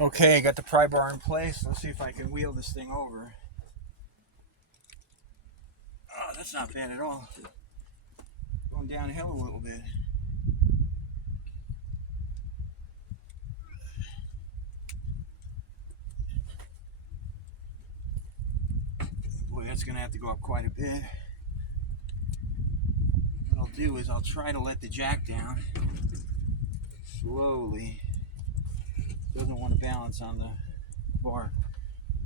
Okay, I got the pry bar in place. Let's see if I can wheel this thing over. Oh, that's not bad at all. Going downhill a little bit. Boy, that's going to have to go up quite a bit. What I'll do is I'll try to let the jack down slowly. Doesn't want to balance on the bar.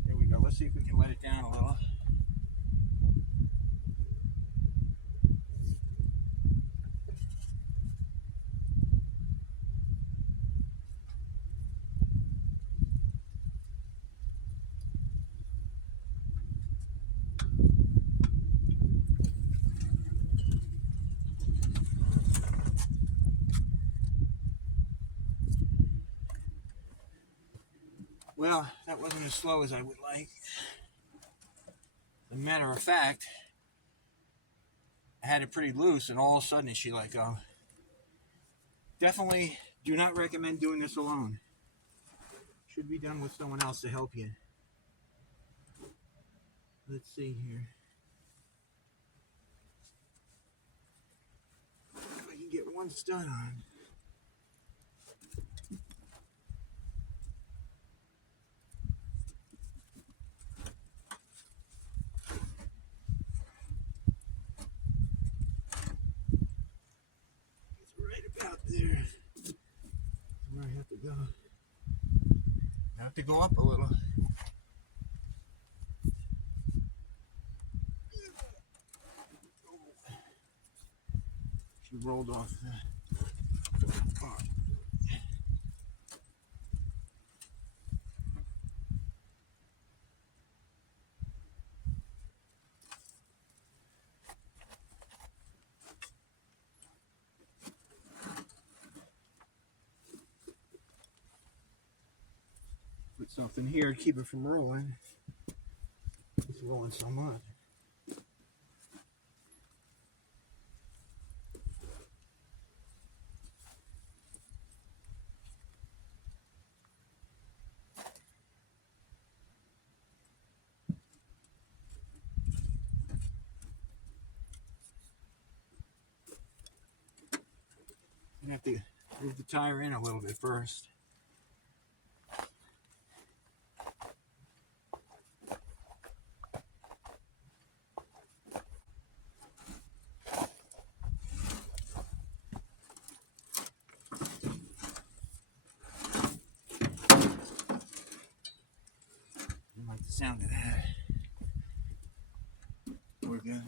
There we go. Let's see if we can let it down a little. Well, that wasn't as slow as I would like. As a matter of fact, I had it pretty loose, and all of a sudden she let go. Definitely do not recommend doing this alone. Should be done with someone else to help you. Let's see here. If I can get one stud on. It's right about there. Where I have to go. I have to go up a little. She rolled off. Oh. Put something here to keep it from rolling. It's rolling so much. I have to move the tire in a little bit first. I like the sound of that. We're good.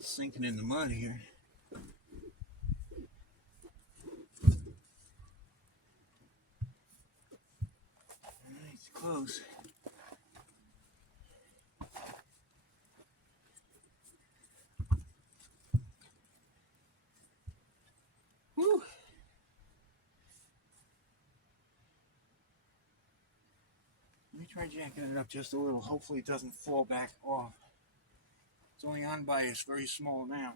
Sinking in the mud here. Alright, it's close. Whew. Let me try jacking it up just a little. Hopefully it doesn't fall back off. It's only on by a very small amount.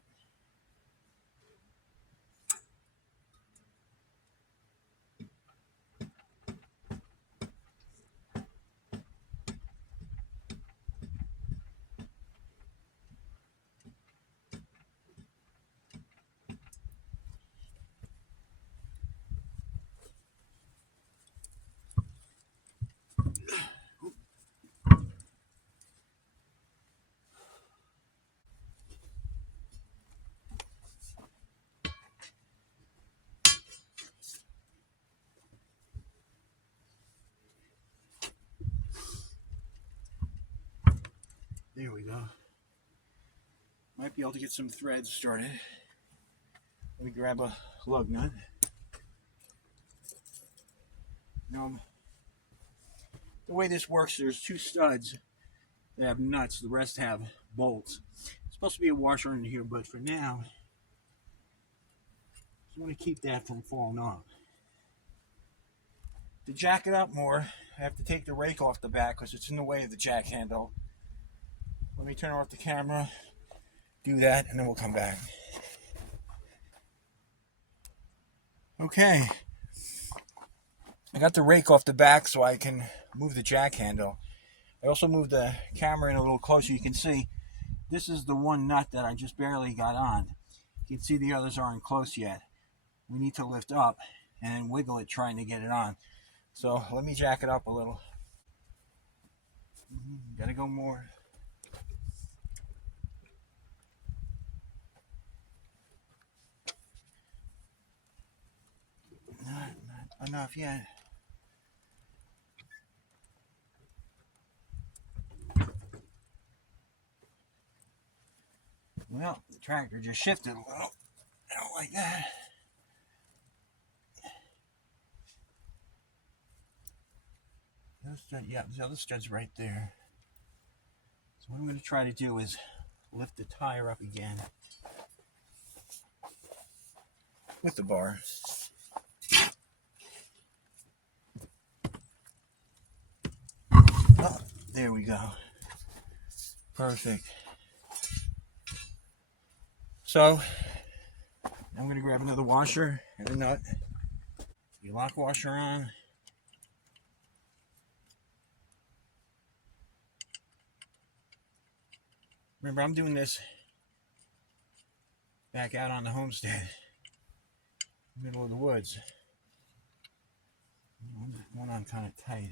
There we go. Might be able to get some threads started. Let me grab a lug nut. Now, the way this works, there's 2 studs that have nuts. The rest have bolts. It's supposed to be a washer in here, but for now, I want to keep that from falling off. To jack it up more, I have to take the rake off the back because it's in the way of the jack handle. Let me turn off the camera, do that, and then we'll come back. Okay. I got the rake off the back so I can move the jack handle. I also moved the camera in a little closer. You can see this is the one nut that I just barely got on. You can see the others aren't close yet. We need to lift up and wiggle it trying to get it on. So let me jack it up a little. Gotta go more. Not enough yet. Well, the tractor just shifted a little. I don't like that. Yeah, the other stud's right there. So what I'm going to try to do is lift the tire up again with the bar. Oh, there we go. Perfect. So I'm going to grab another washer and a nut. The lock washer on. Remember, I'm doing this back out on the homestead, middle of the woods. One on kind of tight.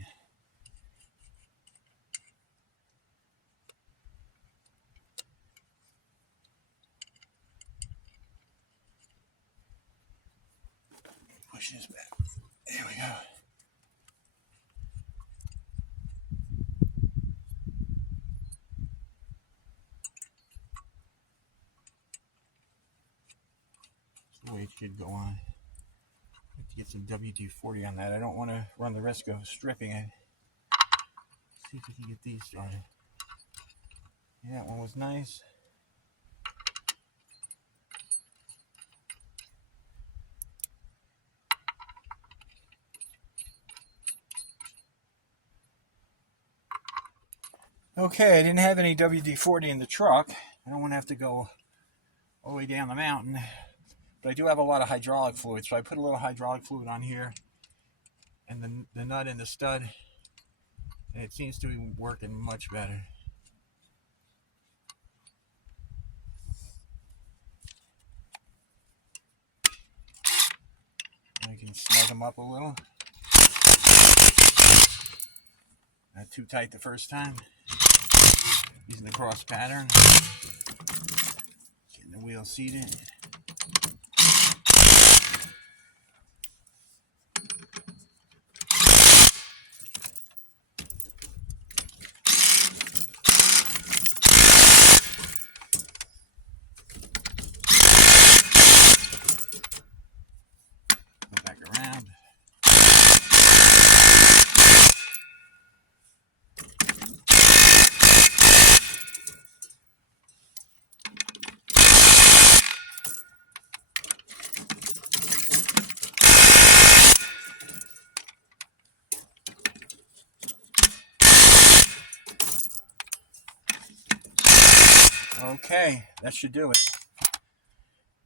Push this back. There we go. That's the way it should go on. I have to get some WD-40 on that. I don't want to run the risk of stripping it. Let's see if we can get these started. Yeah, that one was nice. Okay, I didn't have any WD-40 in the truck. I don't want to have to go all the way down the mountain. But I do have a lot of hydraulic fluid, so I put a little hydraulic fluid on here and the nut and the stud, and it seems to be working much better. I can snug them up a little. Not too tight the first time. Using the cross pattern. Getting the wheel seated. Go back around. Okay, that should do it.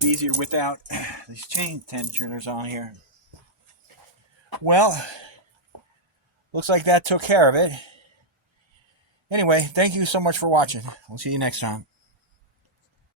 Easier without these chain tensioners on here. Well, looks like that took care of it. Anyway, thank you so much for watching. I'll see you next time.